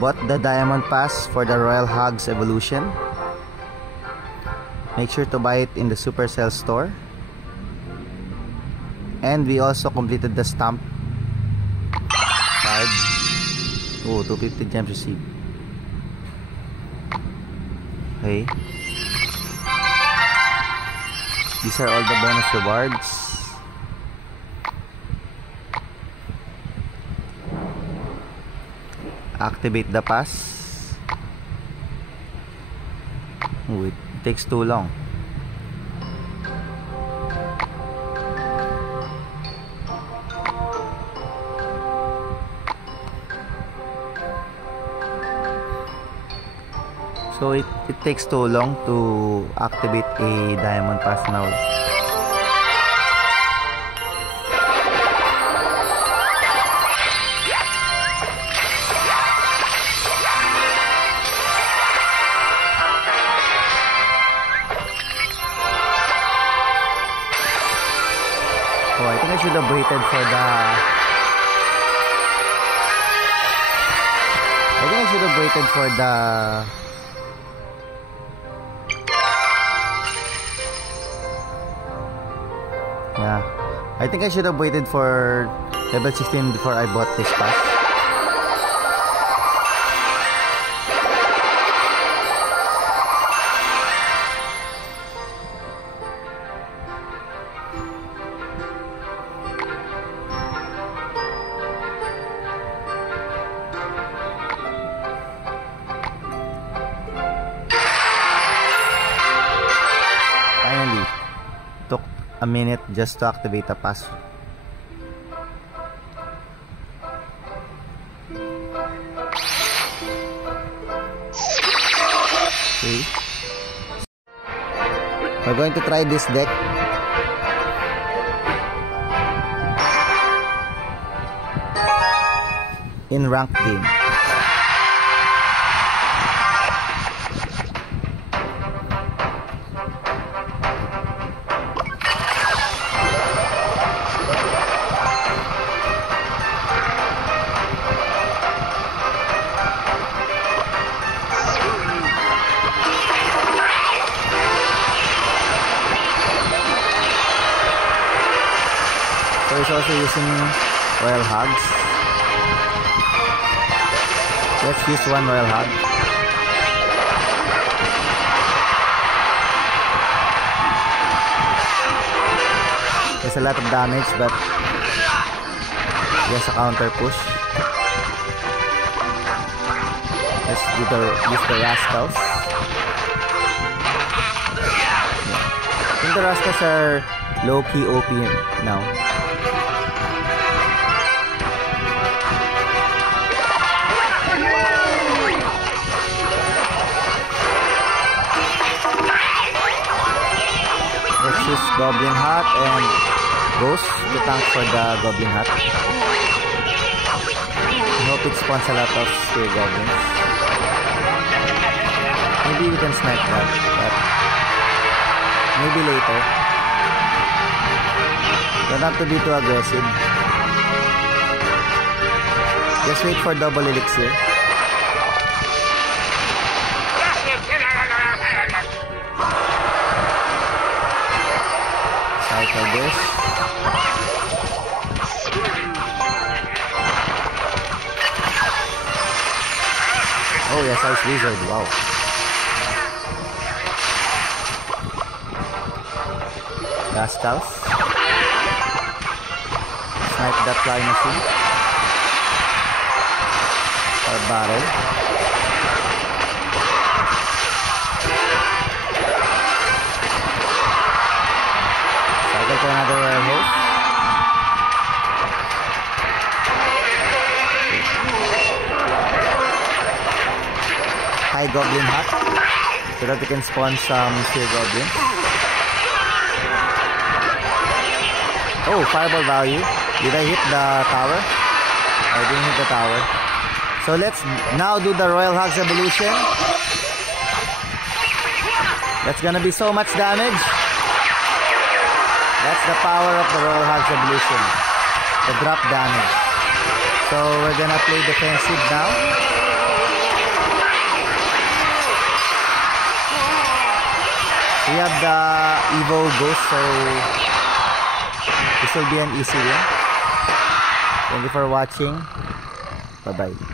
bought the Diamond Pass for the Royal Hogs Evolution. Make sure to buy it in the Supercell store. And we also completed the stamp card. Oh, 250 gems received. Okay. These are all the bonus rewards. Activate the pass. Oh, it takes too long. So it takes too long to activate a Diamond Pass now. Oh, I think I should have waited for the... Yeah, I think I should have waited for level 16 before I bought this pass. Finally, took a minute just to activate the pass. Okay. We're going to try this deck. In ranked game. So he's also using Royal Hogs. Let's use one Royal Hog. There's a lot of damage, but just a counter push. Let's use the Rascals. I think the Rascals are low-key OP now. Let's use Goblin Hat and Ghost to tank for the Goblin Hat. I hope it spawns a lot of Spear Goblins. Maybe we can snipe that, but maybe later. Don't have to be too aggressive. Just wait for double elixir. Cycle this. Oh yes, Ice Wizard, wow. Rascals. Snipe that flying machine. Or barrel. Cycle to another werewolf. High Goblin Hat so that we can spawn some Spear Goblins. Oh, fireball value. Did I hit the tower? I didn't hit the tower. So let's now do the Royal Hogs Evolution. That's gonna be so much damage. That's the power of the Royal Hogs Evolution. The drop damage. So we're gonna play defensive now. We have the Evo Ghost, so this will be an easy win. Thank you for watching. Bye-bye.